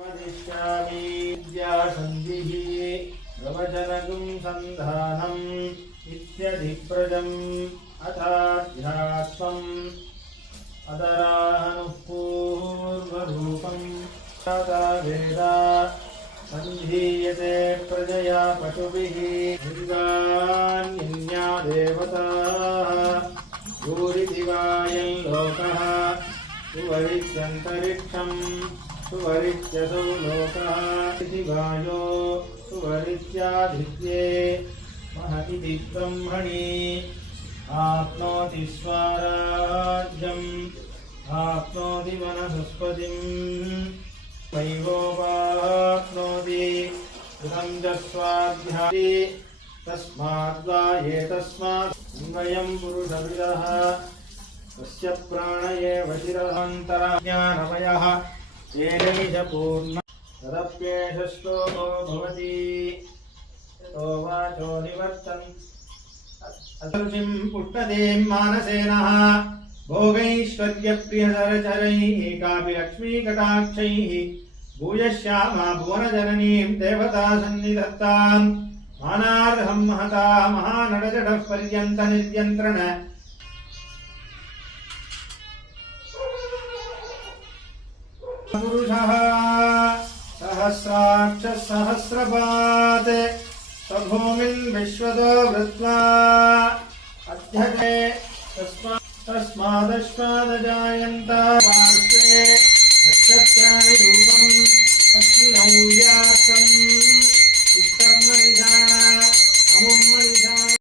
वदिष्यामि विद्यासन्धिः प्रवचनगुं सन्धानम् इत्यधिप्रजम् अथाध्यात्मम् अदराहनुः पूर्वरूपम् तथा वेदा सन्धीयते प्रजया पशुभिः लिङ्गान्यन्या देवताः भूरिदिवायल्लोकः सुवरित्यन्तरिक्षम् सुवरित्यसौ लोकः दिवायो सुवरित्यादित्ये महति ब्रह्मणि आप्नोति स्वराज्यम् आप्नोति वनस्पतिम् वैवोपाप्नोति कृतं च स्वाध्याये तस्माद्वा एतस्मात् अन्वयम् पुरुषविदः तस्य प्राण एव शिरसान्तरज्ञानमयः तेन च पूर्ण तदप्येष श्लोको भवति यतो वाचो निवर्तन् अतर्षिं पुष्टदें मानसेनः भोगैश्वर्यप्रियधरचरैः कापि लक्ष्मीकटाक्षैः भूयश्यामा भुवनजननीं देवता सन्निधत्ताम् मानार्हं महता महानडजडः पर्यन्तनिर्यन्त्रण पुरुषः सहस्राक्षः सहस्रपात् स्वभूमिन् विश्वतो वृत्वा अध्यते तस्मादश्वादजायन्त पार्श्वे नक्षत्राणि रूपम् अश्विनौ व्यासम् चित्तं मनिषाण अमुं मनिषाण